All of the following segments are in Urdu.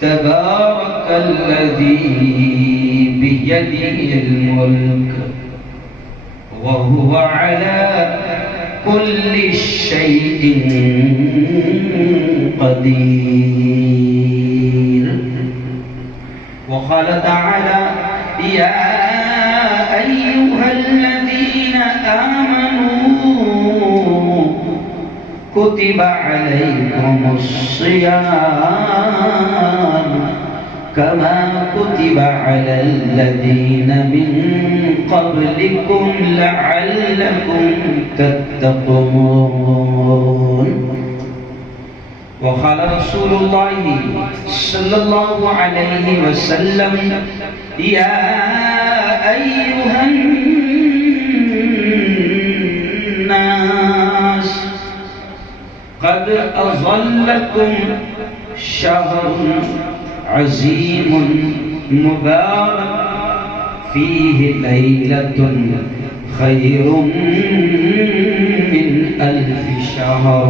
تبارك الذي بيده الملك وهو على كل شيء قدير. وقال تعالى: يا أيها الذين آمنوا كتب عليكم الصيام كما كتب على الذين من قبلكم لعلكم تتقون. وقال رسول الله صلى الله عليه وسلم: يا أيها الناس قد أظلكم شهر عظيم مبارك فيه ليلة خير من 1000 شهر.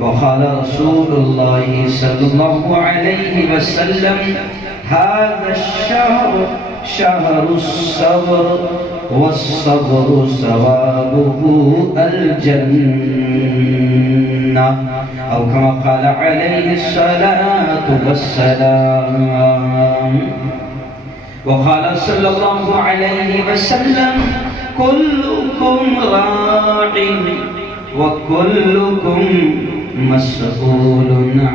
وقال رسول الله صلى الله عليه وسلم: هذا الشهر شهر الصبر والصبر ثوابه الجنة، أو كما قال عليه الصلاة والسلام. وقال صلى الله عليه وسلم: كلكم راع وكلكم مسؤول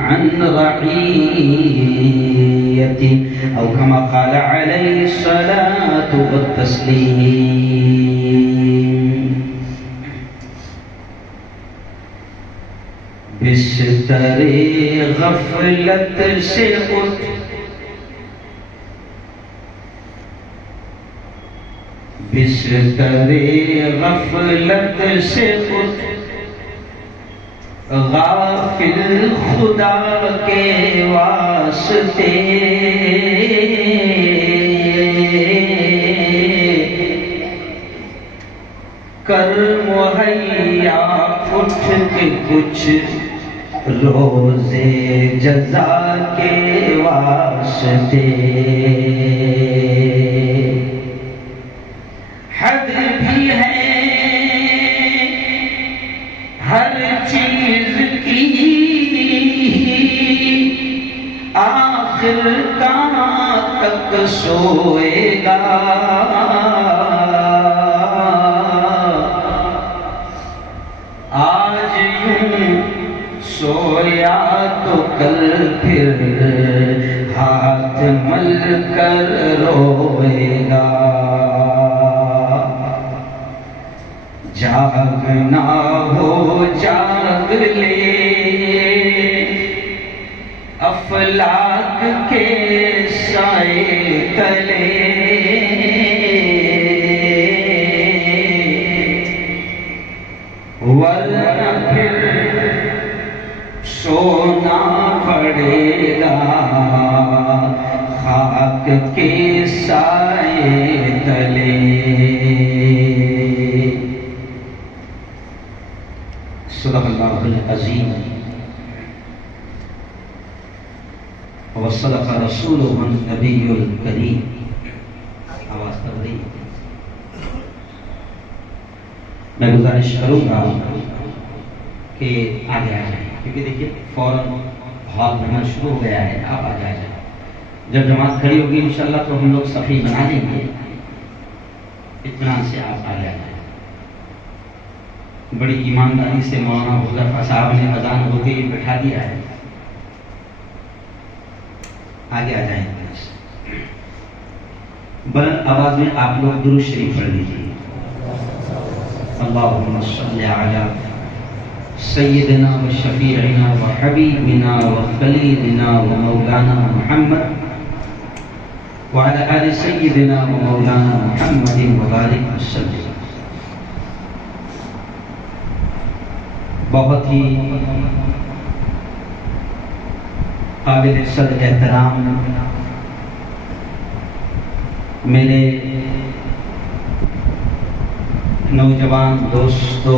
عن رعيته، أو كما قال عليه الصلاة والتسليم. بستر غفلت سے اٹھ بستر غفلت سے اٹھ غافل خدا کے واسطے کر مہیا اٹھ کے کچھ روزے جزا کے واسطے. حد بھی ہے ہر چیز کی، آخر کہاں تک سوئے گا. آج یوں سویا تو کل پھر ہاتھ مل کر روئے گا. جاگنا ہو جاگ لے افلاک کے سائے تلے، ورنہ پھر سونا پڑے گا خاک کے سائے تلے. صدق اللہ العظیم وصدق رسولہ النبی الکریم. آواز پڑھ رہی ہے. میں گزارش کروں گا کہ آگے آ جائیں، کیونکہ دیکھیے فوراً ہال بھرنا شروع ہو گیا ہے. آپ آ جائیں. جب جماعت کھڑی ہوگی انشاءاللہ تو ہم لوگ صفی بنا دیں گے. اطمینان سے آپ آگے آ جائیں. بڑی ایمانداری سے مولانا حذیفہ صاحب نے اذان ہوتے ہی بٹھا دیا ہے. آگے آ جائیں. بلند آواز میں آپ لوگ درود شریف پڑھ لیجیے. اللہم صلی علی سیدنا و شفیعنا و حبیبنا و خلیلنا و مولانا محمد وعلى آل سیدنا و مولانا محمد و بارک وسلم. بہت ہی قابل صدر احترام میرے نوجوان دوستو،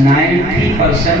90%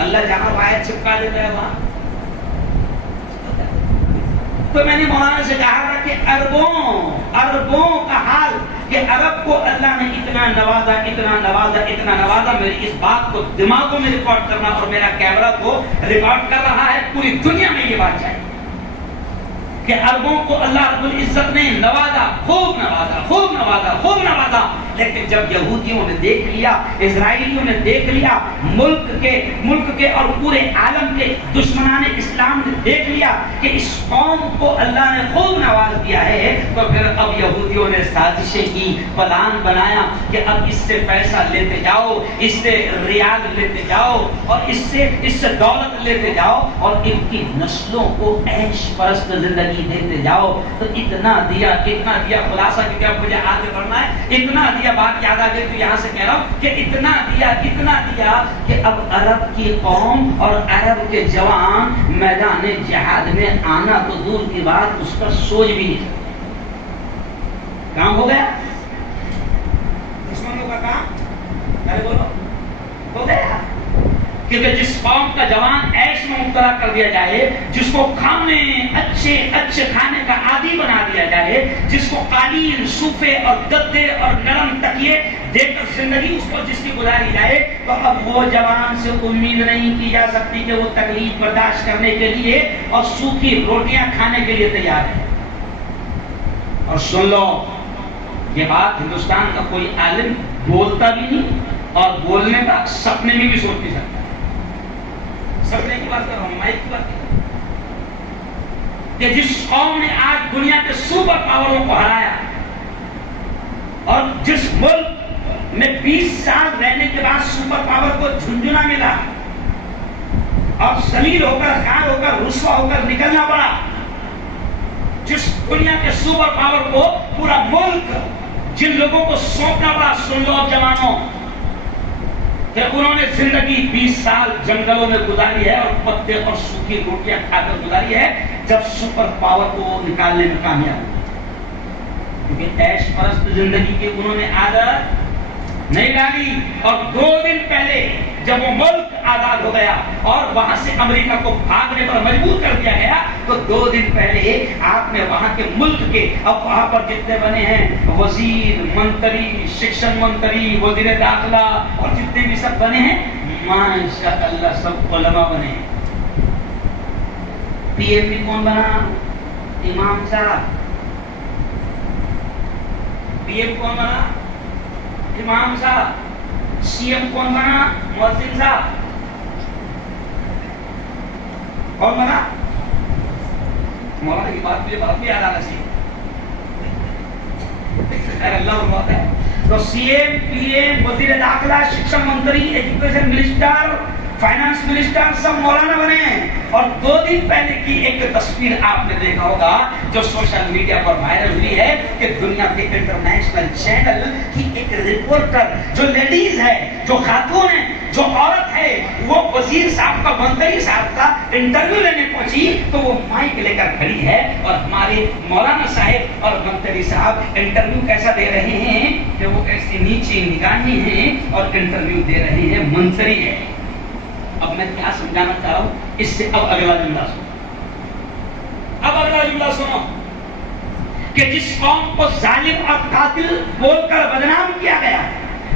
اللہ جہاں آیت چپکا دیتا ہے وہاں. تو میں نے مولانا سے کہا تھا کہ اربوں کا حال کہ عرب کو اللہ نے اتنا نوازا. میری اس بات کو دماغوں میں ریکارڈ کرنا اور میرا کیمرہ کو ریکارڈ کر رہا ہے, پوری دنیا میں یہ بات چاہیے کہ عربوں کو اللہ رب العزت نے نوازا, خوب نوازا. لیکن جب یہودیوں نے دیکھ لیا, اسرائیلیوں نے دیکھ لیا, ملک کے اور پورے عالم کے دشمنان اسلام نے دیکھ لیا کہ اس قوم کو اللہ نے خوب نواز دیا ہے, تو پھر اب یہودیوں نے سازشیں کی, پلان بنایا کہ اب اس سے پیسہ لیتے جاؤ, اس سے ریال لیتے جاؤ, اور اس سے دولت لیتے جاؤ, اور ان کی نسلوں کو عیش پرست زندگی دیتے جاؤ. تو اتنا دیا, خلاصہ کیا مجھے آگے بڑھنا ہے, اتنا دیا, بات یاد آ گئی تو یہاں سے کہہ رہا ہوں کہ اتنا دیا کہ اب عرب کی قوم اور عرب کے جوان میدان جہاد میں آنا تو دور کی بات, اس پر سوچ بھی نہیں. کام ہو گیا, دشمنوں کا کام ارے بولو ہو گیا. کیونکہ جس قوم کا جوان عیش میں مبتلا کر دیا جائے, جس کو اچھے کھانے کا عادی بنا دیا جائے, جس کو قالین, صوفے اور گدے اور نرم تکیے دے کر زندگی اس کو جس کی گزاری جائے, تو اب وہ جوان سے امید نہیں کی جا سکتی کہ وہ تکلیف برداشت کرنے کے لیے اور سوکھی روٹیاں کھانے کے لیے تیار ہے. اور سن لو, یہ بات ہندوستان کا کوئی عالم بولتا بھی نہیں, اور بولنے کا سپنے میں بھی سوچ نہیں سکتا. سپنے کی بات کر رہا ہوں, مائک کی بات کر رہا ہوں, کہ جس قوم نے آج دنیا کے سپر پاوروں کو ہرایا, اور جس ملک میں 20 سال رہنے کے بعد سپر پاور کو جھنجھنا ملا اور ذلیل ہو کر, خار ہو کر, رسوا ہو کر نکلنا پڑا, جس دنیا کے سپر پاور کو پورا ملک جن لوگوں کو سونپنا پڑا, سن لو جوانوں, کہ انہوں نے زندگی 20 سال جنگلوں میں گزاری ہے اور پتے اور سوکھی روٹیاں کھا کر گزاری ہے, جب سپر پاور کو نکالنے میں کامیاب ہوئی. کیونکہ عیش پرست زندگی کی انہوں نے عادت نہیں ڈالی. اور 2 دن پہلے جب وہ ملک آزاد ہو گیا اور وہاں سے امریکہ کو بھاگنے پر مجبور کر دیا گیا, تو 2 دن پہلے آپ نے وہاں کے ملک کے, اب وہاں پر جتنے بنے ہیں وزیر, منتری, شکشن منتری, وزیر داخلہ اور جتنے بھی سب بنے ہیں, ماشاء اللہ سب علماء بنے ہیں. پی ایم بھی کون بنا؟ امام صاحب. پی ایم کون بنا؟ امام صاحب. سی ایم کون بنا؟ مؤذن صاحب. کون بنا؟ مولانا کی بات مجھے بہت یاد آنا چاہیے. اللہ بہت ہے. تو سی ایم, پی ایم, وزیر داخلہ, شکشا منتری, ایجوکیشن منسٹر, فائنانس منسٹر سب مولانا بنے ہیں. اور 2 دن پہلے کی ایک تصویر آپ نے دیکھا ہوگا جو سوشل میڈیا پر وائرل ہوئی ہے, کہ دنیا کے انٹرنیشنل چینل کی ایک رپورٹر جو لیڈیز ہے, جو خاتون ہے, جو عورت ہے, وہ وزیر صاحب کا, منتری صاحب کا انٹرویو لینے پہنچی, تو وہ مائک لے کر کھڑی ہے, اور ہمارے مولانا صاحب اور منتری صاحب انٹرویو کیسا دے رہے ہیں کہ وہ ایسی نیچے نگاہیں ہیں اور انٹرویو دے رہے ہیں, منتری ہے. اب میں کیا سمجھانا چاہ رہا ہوں, اس سے اب اگلا جملہ سنو, کہ جس قوم کو ظالم اور قاتل بول کر بدنام کیا گیا,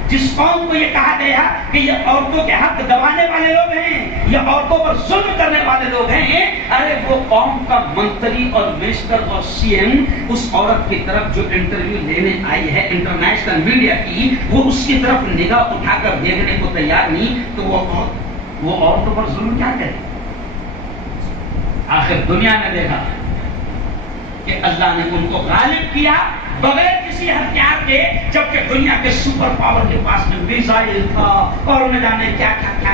جس قوم کو یہ کہا گیا کہ یہ عورتوں کے حق دبانے والے لوگ ہیں, یہ عورتوں پر ظلم کرنے والے لوگ ہیں, ارے وہ قوم کا منتری اور منسٹر اور سی ایم اس عورت کی طرف جو انٹرویو لینے آئی ہے انٹرنیشنل میڈیا کی, وہ اس کی طرف نگاہ اٹھا کر دیکھنے کو تیار نہیں, تو وہ عورتوں پر ظلم کیا کرے. آخر دنیا نے دیکھا کہ اللہ نے ان کو غالب کیا بغیر کسی ہتھیار کے, جبکہ دنیا کے سپر پاور کے پاس میں میزائل تھا اور نہ جانے کیا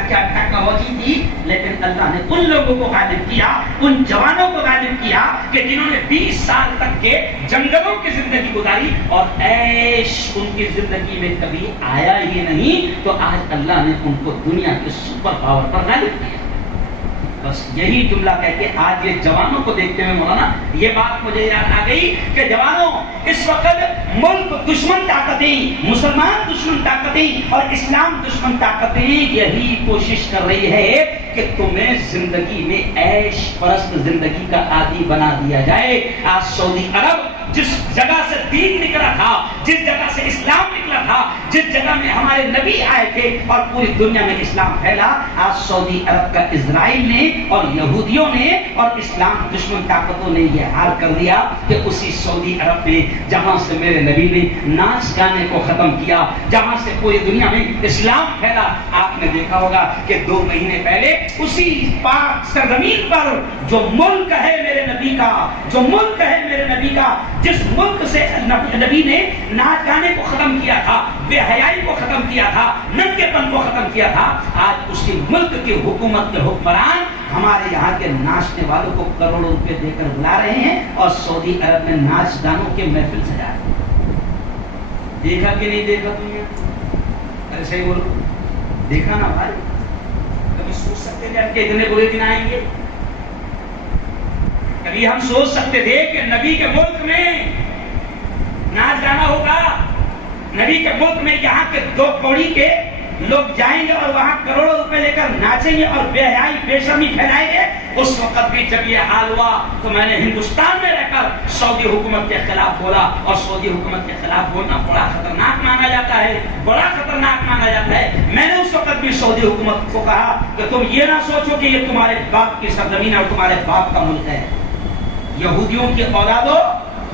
ٹیکنالوجی تھی, لیکن اللہ نے ان لوگوں کو غالب کیا, ان جوانوں کو غالب کیا کہ جنہوں نے 20 سال تک کے جنگلوں کی زندگی گزاری اور عیش ان کی زندگی میں کبھی آیا ہی نہیں, تو آج اللہ نے ان کو دنیا کے سپر پاور پر غالب کیا. بس یہی جملہ کہہ کے آج یہ جوانوں کو دیکھتے ہوئے مولانا یہ بات مجھے یاد آ گئی کہ جوانوں اس وقت ملک دشمن طاقتیں، مسلمان دشمن طاقتیں اور اسلام دشمن طاقتیں یہی کوشش کر رہی ہے کہ تمہیں زندگی میں عیش پرست زندگی کا عادی بنا دیا جائے. آج سعودی عرب جس جگہ سے دین نکلا تھا، جس جگہ سے اسلام نکلا تھا، جس جگہ میں ہمارے نبی آئے تھے اور پوری دنیا میں اسلام پھیلا، آج سعودی عرب کا اسرائیل نے اور یہودیوں نے اور اسلام دشمن طاقتوں نے یہ حال کر دیا کہ اسی سعودی عرب میں جہاں سے میرے نبی نے ناچ گانے کو ختم کیا، جہاں سے پوری دنیا میں اسلام پھیلا، آپ نے دیکھا ہوگا کہ 2 مہینے پہلے اسی پاک سرزمین پر جو ملک ہے میرے نبی کا، جو ملک ہے میرے نبی کا، جس ملک سے نبی نے ناچ گانے کو ختم کیا تھا، بے حیائی کو ختم کیا تھا، ننگے پن کو ختم کیا تھا، آج اس کی ملک کی حکومت کے حکمران ہمارے یہاں کے ناچنے والوں کو کروڑوں روپے دے کر بلا رہے ہیں اور سعودی عرب میں ناچ گانوں کے محفل سجا رہے ہیں. دیکھا کہ نہیں دیکھا تم نے؟ ارے صحیح بولو، دیکھا نا بھائی؟ کبھی سوچ سکتے تھے کہ اتنے برے دن آئیں گے؟ کبھی ہم سوچ سکتے تھے کہ نبی کے ملک میں ناچ گانا ہوگا؟ نبی کے ملک میں یہاں کے 2 کوڑی کے لوگ جائیں گے اور وہاں کروڑوں روپے لے کر ناچیں گے اور بے حیائی بے شرمی پھیلائیں گے؟ اس وقت بھی جب یہ حال ہوا تو میں نے ہندوستان میں رہ کر سعودی حکومت کے خلاف بولا، اور سعودی حکومت کے خلاف بولنا بڑا خطرناک مانا جاتا ہے، بڑا خطرناک مانا جاتا ہے. میں نے اس وقت بھی سعودی حکومت کو کہا کہ تم یہ نہ سوچو کہ یہ تمہارے باپ کی سرزمین اور تمہارے باپ کا ملک ہے. یہودیوں کی اولادوں،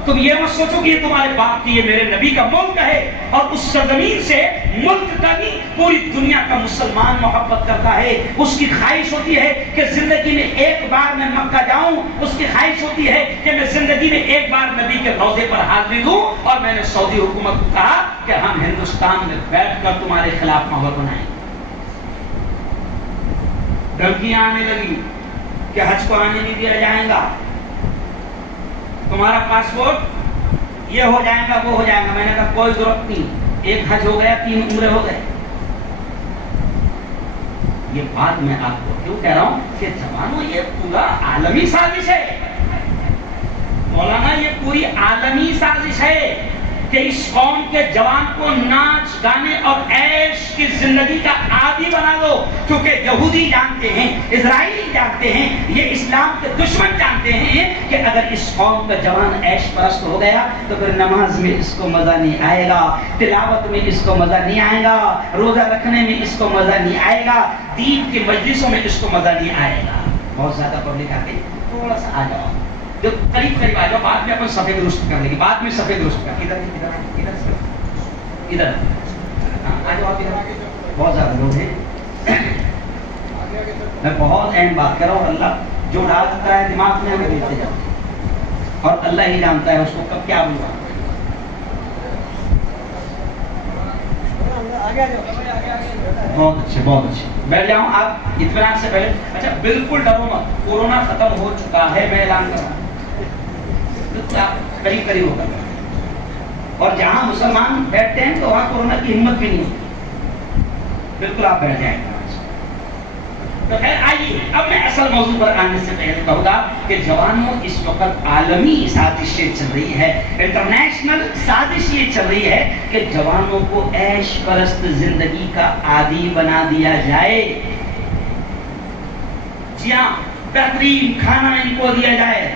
تم یہ مت سوچو کہ یہ تمہارے باپ کی، یہ میرے نبی کا ملک ہے، اور اس سرزمین سے ملک کا نہیں پوری دنیا کا مسلمان محبت کرتا ہے. اس کی خواہش ہوتی ہے کہ زندگی میں ایک بار میں مکہ جاؤں، اس کی خواہش ہوتی ہے کہ میں زندگی میں ایک بار نبی کے روضے پر حاضری دوں. اور میں نے سعودی حکومت کو کہا کہ ہم ہندوستان میں بیٹھ کر تمہارے خلاف ماحول بنائیں. دھمکیاں آنے لگی کہ حج کو آنے نہیں دیا جائے گا، تمہارا پاسپورٹ یہ ہو جائے گا وہ ہو جائے گا. میں نے کہا کوئی ضرورت نہیں، ایک حج ہو گیا 3 عمرے ہو گئے. یہ بات میں آپ کو کیوں کہہ رہا ہوں کہ جوانوں یہ پورا عالمی سازش ہے مولانا، یہ پوری عالمی سازش ہے کہ اس قوم کے جوان کو ناچ گانے اور عیش کی زندگی کا عادی بنا دو. کیونکہ یہودی جانتے ہیں، اسرائیلی جانتے ہیں، یہ اسلام کے دشمن جانتے ہیں کہ اگر اس قوم کا جوان عیش پرست ہو گیا تو پھر نماز میں اس کو مزہ نہیں آئے گا، تلاوت میں اس کو مزہ نہیں آئے گا، روزہ رکھنے میں اس کو مزہ نہیں آئے گا، دین کی مجلسوں میں اس کو مزہ نہیں آئے گا. بہت زیادہ پبلک آتی ہے، تھوڑا سا آ جاؤ، جو قریب قریب آ جاؤ، بعد میں اپن صفحے درست کر لیں گے، بعد میں صفحے درست کر. ادھر آ جاؤ آپ، ادھر بہت زیادہ لوگ ہیں. میں بہت اہم بات کر رہا ہوں، اللہ جو ڈالتا ہے دماغ میں ہمیں دیتے جاؤ، اور اللہ ہی جانتا ہے اس کو کب کیا بلوا. بہت اچھے بہت اچھے، بیٹھ جاؤں آپ اطمینان سے پہلے. اچھا بالکل ڈرو مت، کورونا ختم ہو چکا ہے، میں اعلان کر رہا ہوں، قریب قریب ہوگا. اور جہاں مسلمان بیٹھتے ہیں تو وہاں کورونا کی ہمت بھی نہیں ہوتی. بالکل آپ بیٹھ جائیں. تو خیر آئیے اب میں اصل موضوع پر آنے سے پہلے کہوں گا کہ جوانوں اس وقت عالمی سازشیں چل رہی ہے، انٹرنیشنل سازش یہ چل رہی ہے کہ جوانوں کو عیش پرست زندگی کا عادی بنا دیا جائے. جی ہاں، بہترین کھانا ان کو دیا جائے،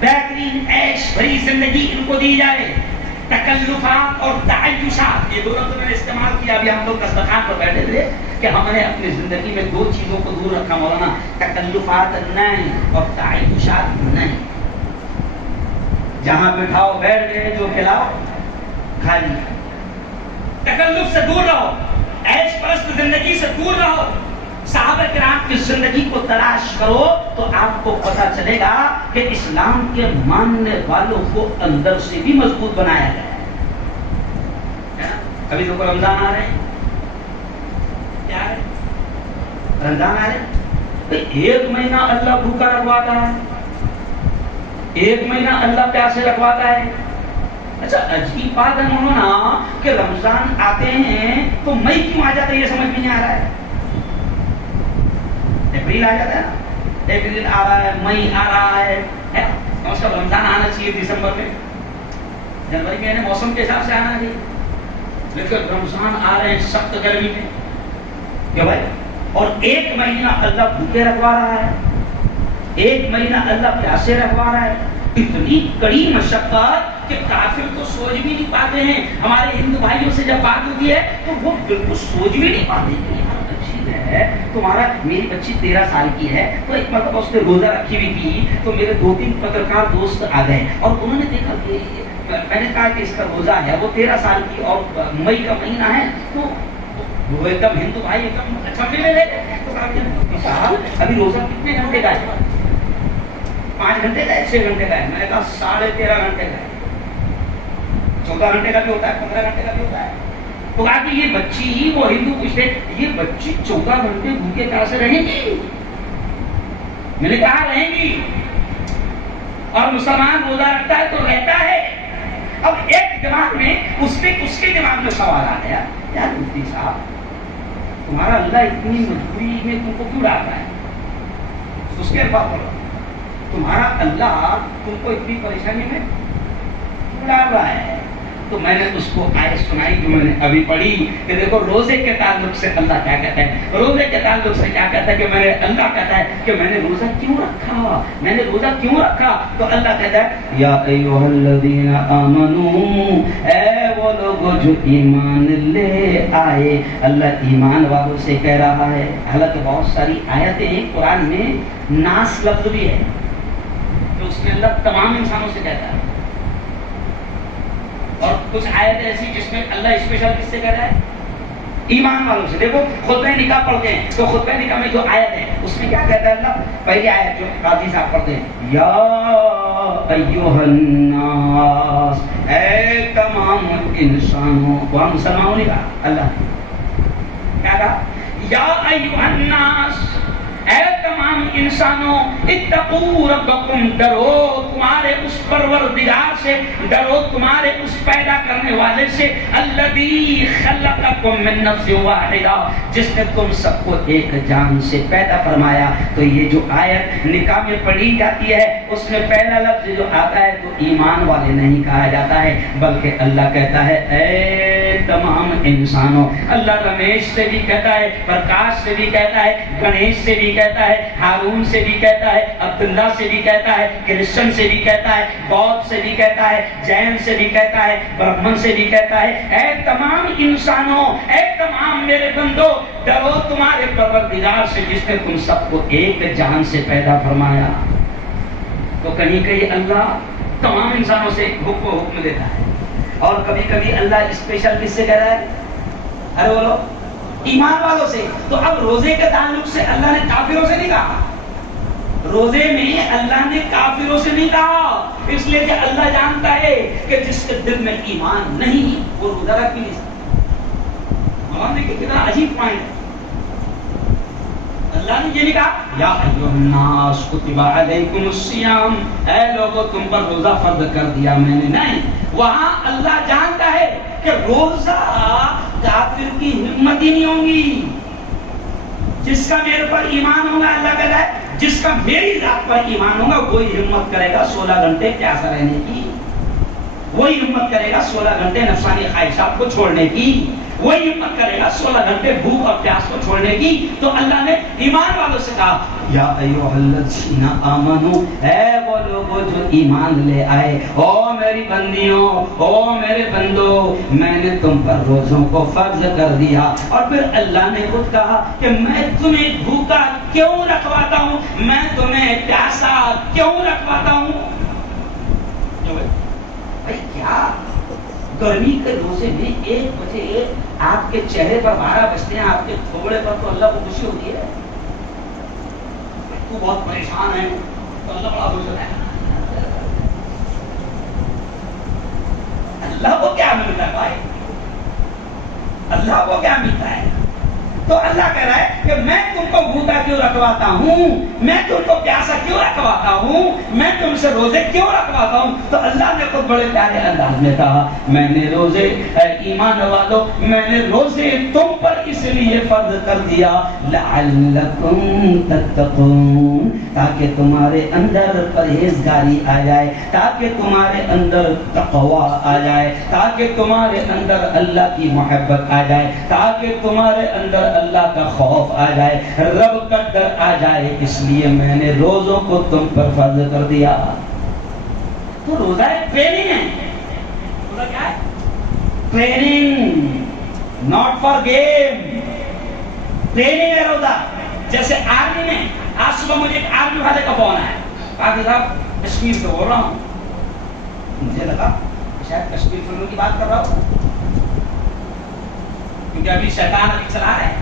بہترین عیش بھری زندگی ان کو دی جائے. تکلفات اور تعیشات، یہ دو لفظ میں نے استعمال کیا. ابھی ہم لوگ دسترخوان پر بیٹھے تھے کہ ہم نے اپنی زندگی میں 2 چیزوں کو دور رکھا مولانا، تکلفات نہیں اور تعیشات نہیں. جہاں بٹھاؤ بیٹھ گئے، جو کھلاؤ کھا لیا. تکلف سے دور رہو، عیش پرست زندگی سے دور رہو. صحابہ کرام کی زندگی کو تلاش کرو تو آپ کو پتا چلے گا کہ اسلام کے ماننے والوں کو اندر سے بھی مضبوط بنایا گیا ہے. ابھی تو رمضان آ رہے ہیں، کیا ہے رمضان آ رہے ہیں، 1 مہینہ اللہ بھوکا رکھواتا ہے، 1 مہینہ اللہ پیاسے رکھواتا ہے. اچھا عجیب بات ہے مولانا کہ رمضان آتے ہیں تو مئی کیوں آ جاتا ہے، یہ سمجھ میں نہیں آ رہا ہے. اپریل آ جاتا ہے نا، ایک دن آ رہا ہے، مئی آ رہا ہے، موسم رمضان آنا چاہیے دسمبر میں، جنوری میں موسم کے حساب سے آنا چاہیے، لیکن رمضان آ رہے ہیں سخت گرمی میں کیا بھائی، اور ایک مہینہ اللہ بھوکے رکھوا رہا ہے، ایک مہینہ اللہ پیاسے رکھوا رہا ہے، اتنی کڑی مشقت کہ کافر تو سوچ بھی نہیں پاتے ہیں. ہمارے ہندو بھائیوں سے جب بات ہوتی ہے تو وہ بالکل سوچ بھی نہیں پاتے کہ یار بچی ہے تمہارا، میری بچی 13 سال کی ہے. تو ایک مرتبہ اس نے روزہ رکھی ہوئی تھی تو میرے 2-3 پترکار دوست آ گئے اور انہوں نے دیکھا کہ میں نے کہا کہ اس کا روزہ ہے، وہ 13 سال کی اور مئی کا مہینہ ہے، تو وہ ایک دم ہندو بھائی ایک دم اچھا فیل لے تو کہا صاحب ابھی روزہ کتنے گھنٹے کا ہے؟ 5 گھنٹے کا ہے، 6 گھنٹے کا ہے؟ میں نے کہا 13.5 گھنٹے کا ہے. 14 گھنٹے کا بھی ہوتا ہے، 15 گھنٹے کا بھی ہوتا ہے. تو کہا کہ یہ بچی، وہ ہندو پوچھتے یہ بچی 14 گھنٹے بھوکے پیاسے رہیں گی؟ میں نے کہا رہیں گی، اور مسلمان روزہ رکھتا ہے تو رہتا ہے. اب ایک دماغ میں اس کے دماغ میں سوال آ گیا، یار مفتی صاحب تمہارا اللہ اتنی مجبوری میں تم کو کیوں ڈالتا ہے؟ اس کے بعد بولو تمہارا اللہ تم کو اتنی پریشانی میں کیوں ڈال رہا ہے؟ تو میں نے اس کو آیت سنائی جو میں نے ابھی پڑھی کہ دیکھو روزے کے تعلق سے اللہ کیا کہتا ہے، روزے کے تعلق سے کیا کہتا ہے کہ میں نے، اللہ کہتا ہے کہ میں نے روزہ کیوں رکھا، میں نے روزہ کیوں رکھا. تو اللہ کہتا ہے یا ایھا الذین آمنو، اے وہ لوگ جو ایمان لے آئے. اللہ ایمان والوں سے کہہ رہا ہے. حالانکہ بہت ساری آیتیں قرآن میں ناس لفظ بھی ہے تو اس میں اللہ تمام انسانوں سے کہتا ہے، اور کچھ آیت ایسی جس میں اللہ اسپیشل کس سے کہہ رہا ہے؟ ایمان والوں سے. دیکھو خطبہ نکاح پڑھتے ہیں تو خطبہ نکاح میں جو آیت ہے اس میں کیا کہتا ہے اللہ؟ پہلی آیت جو قاضی صاحب پڑھتے ہیں، یا ایھا الناس، اے تمام انسانوں. وہاں مسلمانوں نے کہا، اللہ کیا کہا؟ یا ایھا الناس، اے تمام انسانوں، اتقوا ربکم، ڈرو تمہارے اس پروردگار سے، ڈرو تمہارے اس پیدا کرنے والے سے، الذی خلقکم من نفس واحدہ، جس نے تم سب کو ایک جان سے پیدا فرمایا. تو یہ جو آیت نکاح میں پڑھی جاتی ہے اس میں پہلا لفظ جو آتا ہے تو ایمان والے نہیں کہا جاتا ہے بلکہ اللہ کہتا ہے اے تمام انسانوں. اللہ رمیش سے بھی کہتا ہے، پرکاش سے بھی کہتا ہے، گنیش سے بھی کہتا ہے، ہارون سے بھی کہتا ہے، عبداللہ سے بھی کہتا ہے، کرسچن سے بھی کہتا ہے، بودھ سے بھی کہتا ہے، جین سے بھی کہتا ہے، برہمن سے بھی کہتا ہے، اے تمام انسانوں، اے تمام میرے بندو، ڈرو تمہارے پروردگار سے جس نے تم سب کو ایک جان سے پیدا فرمایا. تو کہیں کہیں اللہ تمام انسانوں سے حکم دیتا ہے، اور کبھی کبھی اللہ اسپیشل کس سے کہہ رہا ہے؟ ارے بولو ایمان والوں سے. تو اب روزے کے تعلق سے اللہ نے کافروں سے نہیں کہا، روزے میں اللہ نے کافروں سے نہیں کہا، اس لیے کہ اللہ جانتا ہے کہ جس کے دل میں ایمان نہیں وہ روزہ رکھ بھی نہیں سکتا. مولانا دیکھیں کتنا عجیب پوائنٹ ہے. اللہ نے یہ نہیں کہا یا ایھا الناس کتب علیکم الصیام، اے لوگوں تم پر روزہ فرض کر دیا میں نے، نہیں. وہاں اللہ جانتا ہے کہ روزہ کافر کی ہمت ہی نہیں ہوگی. جس کا میرے پر ایمان ہوگا، اللہ کہتا ہے جس کا میری ذات پر ایمان ہوگا وہی ہمت کرے گا 16 گھنٹے پیاسا رہنے کی، وہی ہمت کرے گا 16 گھنٹے نفسانی خواہشات کو چھوڑنے کی، وہی ہمت کرے گا 16 گھنٹے بھوک اور پیاس کو چھوڑنے کی. تو اللہ نے ایمان والوں سے کہا یا ایھا الذین آمنو، اے وہ لوگوں جو ایمان لے آئے، او میری بندیوں، او میرے بندو، میں نے تم پر روزوں کو فرض کر دیا. اور پھر اللہ نے خود کہا کہ میں تمہیں بھوکا کیوں رکھواتا ہوں، میں تمہیں پیاسا کیوں رکھواتا ہوں. بھائی کیا گرمی کے روزے میں 1 بجے آپ کے چہرے پر 12 بجتے ہیں، آپ کے تھوڑے پر تو اللہ کو خوشی ہوتی ہے. تو بہت پریشان ہے تو اللہ بڑا خوش ہوتا ہے. اللہ کو کیا ملتا ہے بھائی؟ اللہ کو کیا ملتا ہے؟ تو اللہ کہہ رہا ہے کہ میں تم کو بھوکا کیوں رکھواتا ہوں، میں تم کو پیاسا کیوں رکھواتا ہوں، میں تم سے روزے کیوں رکھواتا ہوں؟ تو اللہ نے خود بڑے پیارے انداز میں کہا میں نے روزے ایمان والو میں نے روزے تم پر اس لیے فرض کر دیا لعلکم تتقون، تاکہ تمہارے اندر پرہیزگاری آ جائے، تاکہ تمہارے اندر تقوی آ جائے، تاکہ تمہارے اندر اللہ کی محبت آ جائے، تاکہ تمہارے اندر اللہ کا خوف آ جائے، رب کا ڈر آ جائے، اس لیے میں نے روزوں کو تم پر فرض کر دیا۔ تو روزہ ایک ٹریننگ ہے، روزہ کیا ہے؟ Training, not for game, training ہے روزہ۔ جیسے آرمی میں، آج صبح مجھے ایک آرمی والے کا فون آیا، کہا صاحب کشمیر سے بول رہا ہوں، مجھے لگا شاید کشمیر فلموں کی بات کر رہا ہوں، کیونکہ ابھی شیطان ابھی چلا رہا ہے۔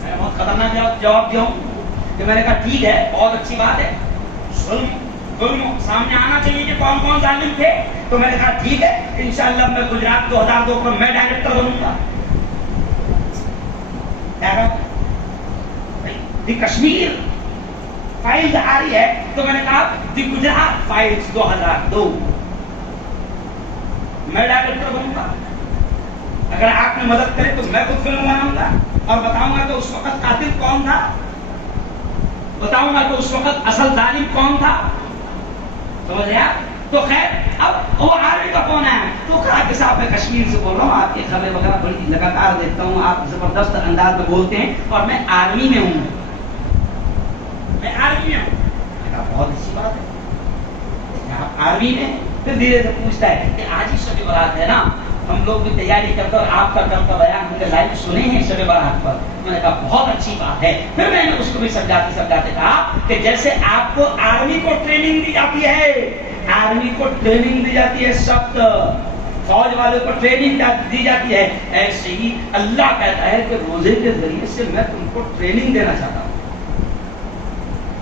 میں نے بہت خطرناک جواب دیا ہوں کہ میں نے کہا ٹھیک ہے، بہت اچھی بات ہے، ظلم سامنے آنا چاہیے کہ کون کون ظالم تھے۔ تو میں نے کہا ٹھیک ہے، انشاءاللہ میں گجرات 2002 کو میں ڈائریکٹر بنوں گا۔ دی کشمیر فائلز آ رہی ہے، تو میں نے کہا دی گجرات فائلز 2002 میں ڈائریکٹر بنوں گا۔ اگر آپ نے مدد کرے تو میں خود فلم بناؤں گا اور بتاؤں گا کہ اس وقت قاتل کون تھا، بتاؤں گا کہ اس وقت اصل ظالم کون تھا، سمجھ رہے آپ؟ تو خیر اب وہ آرمی کا فون ہے، تو کہا کہ صاحب میں کشمیر سے بول رہا ہوں، آپ کی خبریں وغیرہ بڑی لگاتار دیکھتا ہوں، آپ زبردست انداز میں بولتے ہیں اور میں آرمی میں ہوں، میں آرمی میں ہوں۔ میں کہا بہت اچھی بات ہے، آپ آرمی میں؟ پھر دھیرے سے پوچھتا ہے کہ آج ہی شب برات ہے نا، ہم لوگ بھی تیاری کرتے اور آپ کا کل کا بیان ہم نے لائیو سنے ہیں شب برات پر۔ میں نے کہا بہت اچھی بات ہے۔ پھر میں نے اس کو بھی سمجھاتے کہا کہ جیسے آپ کو آرمی کو ٹریننگ دی جاتی ہے، آرمی کو ٹریننگ دی جاتی ہے سخت، فوج والوں کو ٹریننگ دی جاتی ہے، ایسے ہی اللہ کہتا ہے کہ روزے کے ذریعے سے میں تم کو ٹریننگ دینا چاہتا ہوں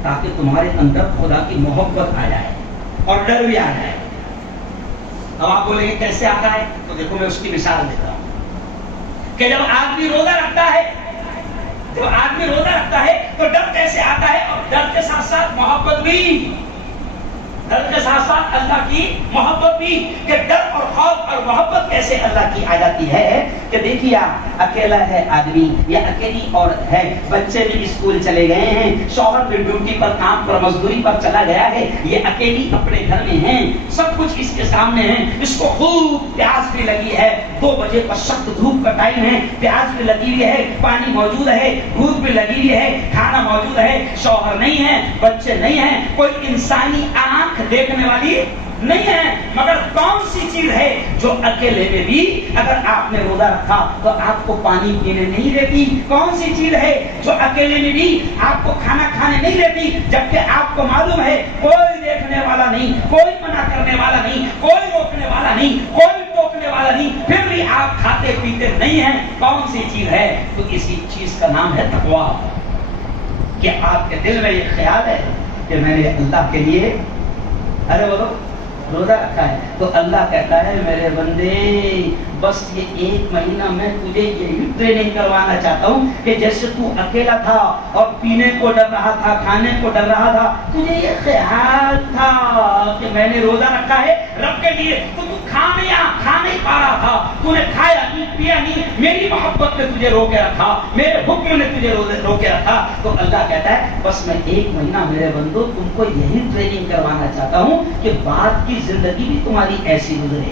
تاکہ تمہارے اندر خدا کی محبت آ جائے اور ڈر بھی آ جائے۔ اب آپ بولیں گے کیسے آتا ہے؟ تو دیکھو میں اس کی مثال دیتا ہوں کہ جب آدمی روزہ رکھتا ہے، جب آدمی روزہ رکھتا ہے تو ڈر کیسے آتا ہے، اور ڈر کے ساتھ ساتھ محبت بھی، ڈر کے ساتھ ساتھ اللہ کی محبت بھی، کہ ڈر اور خوف اور محبت کیسے اللہ کی آ جاتی ہے کہ دیکھیے اکیلا ہے آدمی یا اکیلی عورت ہے، بچے بھی اسکول چلے گئے ہیں، شوہر بھی ڈیوٹی پر کام پر مزدوری پر چلا گیا ہے، یہ اکیلی اپنے گھر میں ہیں، سب کچھ اس کے سامنے ہے، اس کو خوب پیاس بھی لگی ہے، 2 بجے پر سخت دھوپ کا ٹائم ہے، پیاس بھی لگی ہوئی ہے، پانی موجود ہے، بھوک بھی لگی ہوئی ہے، کھانا موجود ہے، شوہر نہیں ہے، بچے نہیں ہیں، کوئی انسانی آنکھ دیکھنے والی نہیں ہے، مگر کون سی چیز ہے جو اکیلے میں بھی اگر آپ نے روزہ رکھا تو آپ کو پانی پینے نہیں دیتی؟ کون سی چیز ہے جو اکیلے میں بھی آپ کو کھانا کھانے نہیں دیتی؟ جبکہ آپ کو معلوم ہے کوئی دیکھنے والا نہیں، کوئی منع کرنے والا نہیں، کوئی روکنے والا نہیں، کوئی ٹوکنے والا نہیں، پھر بھی آپ کھاتے پیتے نہیں ہیں۔ کون سی چیز ہے؟ تو اسی چیز کا نام ہے تقویٰ، کہ آپ کے دل میں یہ خیال ہے کہ میں نے اللہ کے لیے ارے بولو روزہ رکھا ہے، تو اللہ کہتا ہے میرے بندے بس یہ 1 مہینہ میں تجھے یہی ٹریننگ کروانا چاہتا ہوں کہ جیسے تو اکیلا تھا اور پینے کو ڈر رہا تھا، کھانے کو ڈر رہا تھا، تجھے یہ خیال تھا کہ میں نے روزہ رکھا ہے رب کے لیے، تو کھا نہیں پا رہا تھا، تو نے کھایا نہیں پیا نہیں، میری محبت نے تجھے روکے رکھا، میرے حکم نے تجھے روکے رکھا۔ تو اللہ کہتا ہے بس میں 1 مہینہ میرے بندو تم کو یہی ٹریننگ کروانا چاہتا ہوں کہ بعد کی زندگی بھی تمہاری ایسی گزرے۔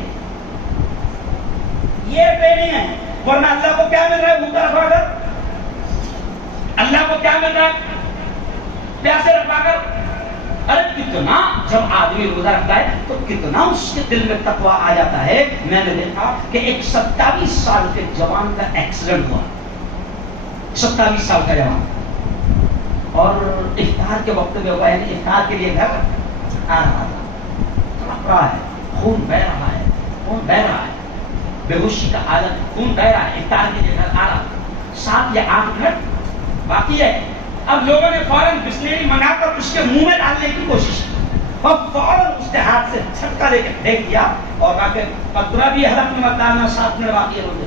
یہ ٹریننگ ہے، ورنہ اللہ کو کیا مل رہا ہے بھوکا رکھوا کر؟ اللہ کو کیا مل رہا ہے پیاسے رکھوا کر؟ ارے کتنا جب آدمی روزہ رکھتا ہے تو کتنا اس کے دل میں تقویٰ آ جاتا ہے۔ میں نے دیکھا کہ ایک 27 سال کے جوان کا ایکسیڈنٹ ہوا، 27 سال کا جوان، اور افطار کے وقت میں ہوا، یعنی افطار کے لیے گھر آ رہا تھا، تڑپ رہا ہے، خون بہ رہا ہے، خون بہ رہا ہے، بے ہوشی کا حالت، خون بہ رہا ہے، افطار کے لیے گھر آ رہا، 7 یا 8 منٹ باقی ہے۔ اب لوگوں نے فوراً بسلیری منگا کر اس کے منہ میں ڈالنے کی کوشش کی، اور فوراً اس کے ہاتھ سے چھٹکا لے کے پھینک دیا اور کہا کہ قطرہ بھی حلق میں مت ڈالنا، 7 منٹ باقی ہے روزے۔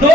2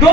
2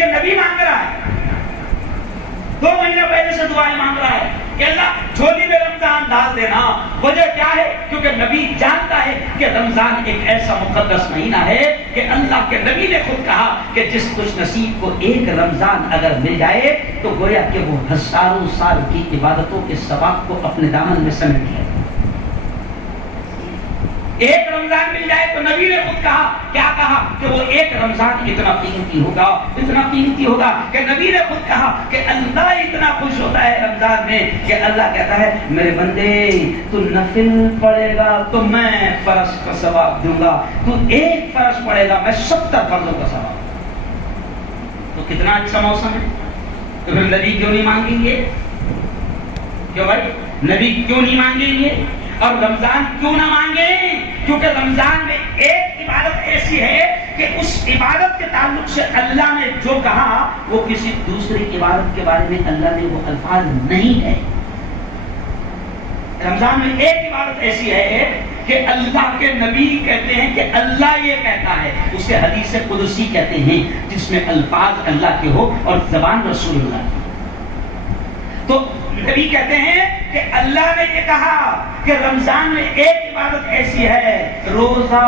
کہ نبی مانگ رہا ہے، 2 مہینے پہلے سے دعائیں مانگ رہا ہے کہ اللہ جھولی میں رمضان ڈال دینا. وجہ کیا ہے؟ کیونکہ نبی جانتا ہے کہ رمضان ایک ایسا مقدس مہینہ ہے کہ اللہ کے نبی نے خود کہا کہ جس خوش نصیب کو ایک رمضان اگر مل جائے تو گویا کہ وہ ہزاروں سال کی عبادتوں کے ثواب کو اپنے دامن میں سمیٹ لے. ایک رمضان مل جائے تو نبی نے خود کہا، کیا کہا؟ کہ وہ ایک رمضان اتنا قیمتی ہوگا کہ نبی نے خود کہا کہ اللہ اتنا خوش ہوتا ہے رمضان میں کہ اللہ کہتا ہے میرے بندے تو نفل پڑھے گا تو میں فرض کا ثواب دوں گا، تو ایک فرض پڑھے گا میں 70 فرضوں کا ثواب. تو کتنا اچھا موسم ہے. تو پھر نبی کیوں نہیں مانگیں گے؟ کیوں بھائی نبی کیوں نہیں مانگیں گے؟ اور رمضان کیوں نہ مانگیں؟ کیونکہ رمضان میں ایک عبادت ایسی ہے کہ اس عبادت کے تعلق سے اللہ نے جو کہا وہ کسی دوسری عبادت کے بارے میں اللہ نے وہ الفاظ نہیں ہے. رمضان میں ایک عبادت ایسی ہے کہ اللہ کے نبی کہتے ہیں کہ اللہ یہ کہتا ہے، اسے حدیث قدسی کہتے ہیں جس میں الفاظ اللہ کے ہو اور زبان رسول اللہ کی. تو نبی کہتے ہیں کہ اللہ نے یہ کہا کہ رمضان میں ایک عبادت ایسی ہے روزہ